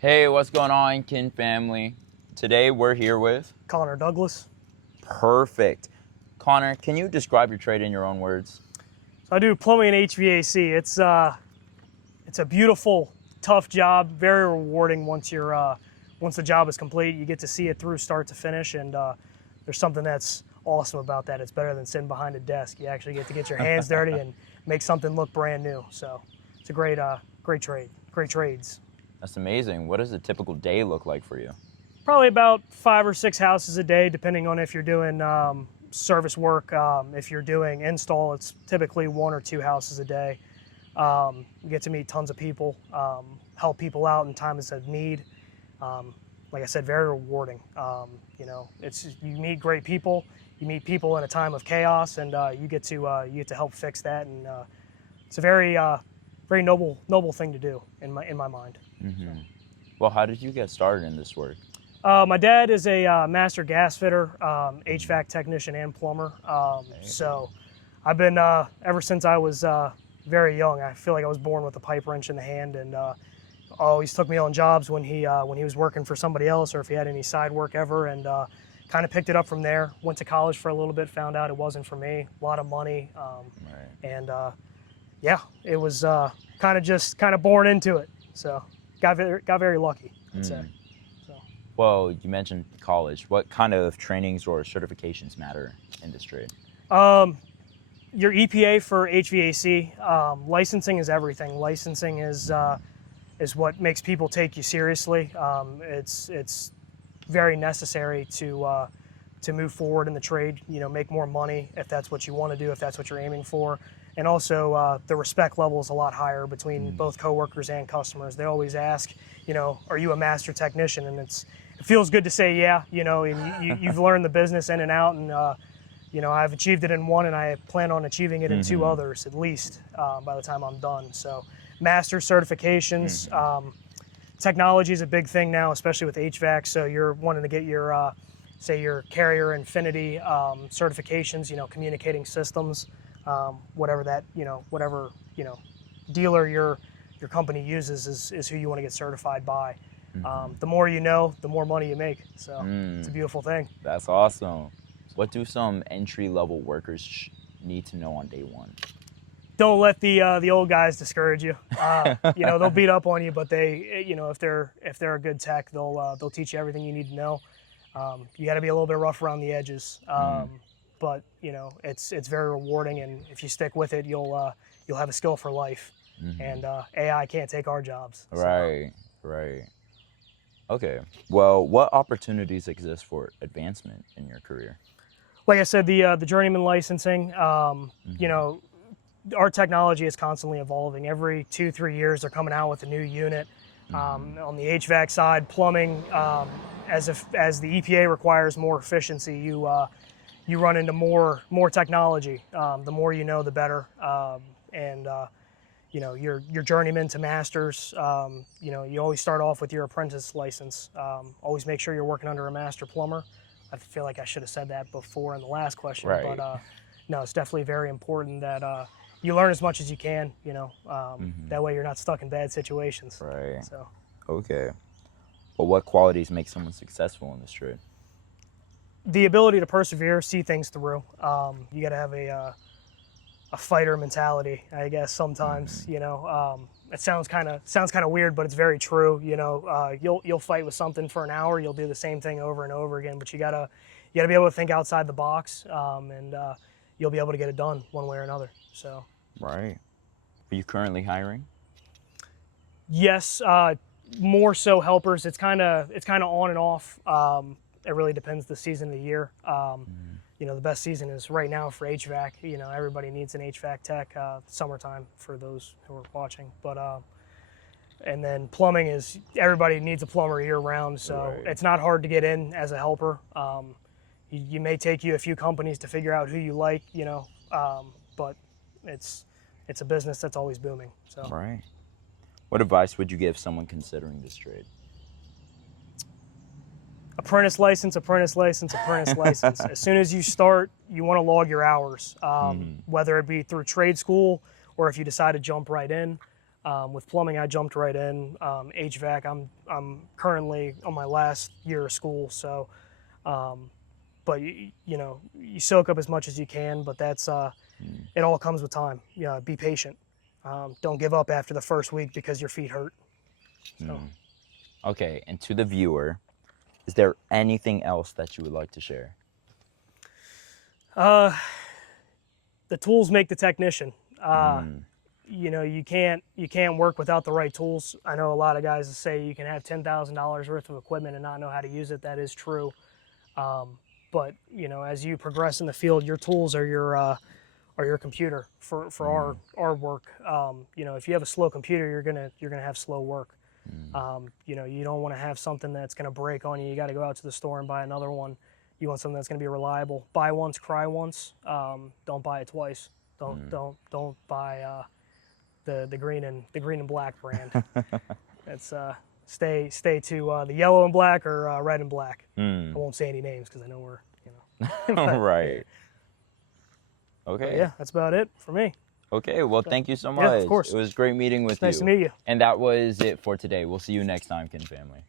Hey, what's going on, Kin family? Today we're here with Connor Douglas. Perfect. Connor, can you describe your trade in your own words? So I do plumbing and HVAC. It's a beautiful, tough job, very rewarding once the job is complete. You get to see it through start to finish, and there's something that's awesome about that. It's better than sitting behind a desk. You actually get to get your hands dirty and make something look brand new. So it's a great trade, great trades. That's amazing. What does a typical day look like for you? Probably about 5 or 6 houses a day, depending on if you're doing service work. If you're doing install, it's typically 1 or 2 houses a day. You get to meet tons of people, help people out in times of need. Like I said, very rewarding. You meet great people. You meet people in a time of chaos, and you get to help fix that. And it's a very noble thing to do in my mind. Mm-hmm. So. Well, how did you get started in this work? My dad is a master gas fitter, HVAC technician, and plumber. So I've been, ever since I was very young, I feel like I was born with a pipe wrench in the hand, and always took me on jobs when he was working for somebody else, or if he had any side work ever, and kind of picked it up from there. Went to college for a little bit, found out it wasn't for me. A lot of money, and yeah, it was kind of born into it. So got very lucky, I'd say. Well, you mentioned college. What kind of trainings or certifications matter in this trade? Your EPA for HVAC. Licensing is everything. Licensing is what makes people take you seriously. It's very necessary to move forward in the trade. Make more money if that's what you want to do, if that's what you're aiming for. And also, the respect level is a lot higher between both coworkers and customers. They always ask, are you a master technician? And it feels good to say, yeah, and you've learned the business in and out, and I've achieved it in one, and I plan on achieving it in 2 others at least by the time I'm done. So, master certifications, technology is a big thing now, especially with HVAC. So you're wanting to get your, say, your Carrier Infinity certifications, communicating systems, whatever that, whatever dealer your company uses is who you want to get certified by. The more you know, the more money you make. So it's a beautiful thing. That's awesome. What do some entry-level workers need to know on day one? Don't let the old guys discourage you. They'll beat up on you, but they, if they're a good tech, they'll teach you everything you need to know. You got to be a little bit rough around the edges, but it's very rewarding, and if you stick with it, you'll have a skill for life. And AI can't take our jobs. So. Right. Okay. Well, what opportunities exist for advancement in your career? Like I said, the journeyman licensing. Our technology is constantly evolving. Every 2-3 years, they're coming out with a new unit. On the HVAC side, plumbing, as the EPA requires more efficiency, you run into more technology. The more you know, the better. Your journeyman to masters, you always start off with your apprentice license. Always make sure you're working under a master plumber. I feel like I should have said that before in the last question, right. But no, it's definitely very important that you learn as much as you can, that way you're not stuck in bad situations. Right. So. Okay. Well, what qualities make someone successful in this trade? The ability to persevere, see things through. You got to have a fighter mentality, I guess. Sometimes, it sounds kind of weird, but it's very true. You'll fight with something for an hour. You'll do the same thing over and over again, but you gotta be able to think outside the box, and you'll be able to get it done one way or another. So. Right. Are you currently hiring? Yes, more so helpers. It's kind of on and off. It really depends the season of the year. The best season is right now for HVAC. Everybody needs an HVAC tech. Summertime for those who are watching. But and then plumbing is everybody needs a plumber year round. So It's not hard to get in as a helper. You may take you a few companies to figure out who you like. But it's a business that's always booming. So. Right. What advice would you give someone considering this trade? Apprentice license. As soon as you start, you want to log your hours, whether it be through trade school or if you decide to jump right in. With plumbing, I jumped right in. HVAC, I'm currently on my last year of school, so but you know, you soak up as much as you can, but that's it all comes with time. Yeah, be patient. Don't give up after the first week because your feet hurt. So. Okay, and to the viewer, is there anything else that you would like to share? The tools make the technician. You know, you can't work without the right tools. I know a lot of guys say you can have $10,000 worth of equipment and not know how to use it. That is true. But you know, as you progress in the field, your tools are your computer for our work. You know, if you have a slow computer, you're gonna have slow work. You know, you don't want to have something that's gonna break on you. You got to go out to the store and buy another one. You want something that's gonna be reliable. Buy once, cry once. Don't buy it twice. Don't buy the green and black brand. It's stay to the yellow and black or red and black. I won't say any names because I know we're, you know. Right. But Okay. yeah, that's about it for me. Okay, well, thank you so much. Yeah, of course. It was great meeting with you. Nice to meet you. And that was it for today. We'll see you next time, Kin family.